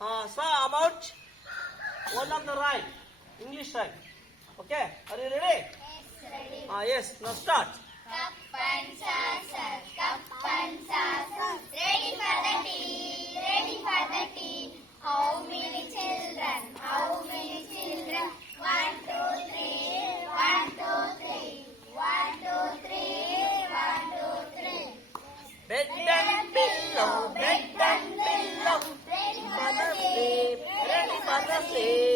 Sa about one of the rhyme, English rhyme. Okay, are you ready? Yes. Now start. Cup and saucer, cup and saucer, ready for the tea, ready for the tea. How many children? How many children? 1, 2, 3, 1, 2, 3, 1, 2, 3, 1, 2, 3. Bed and pillow, bed and pillow. Ready For the sleep, ready for the sleep.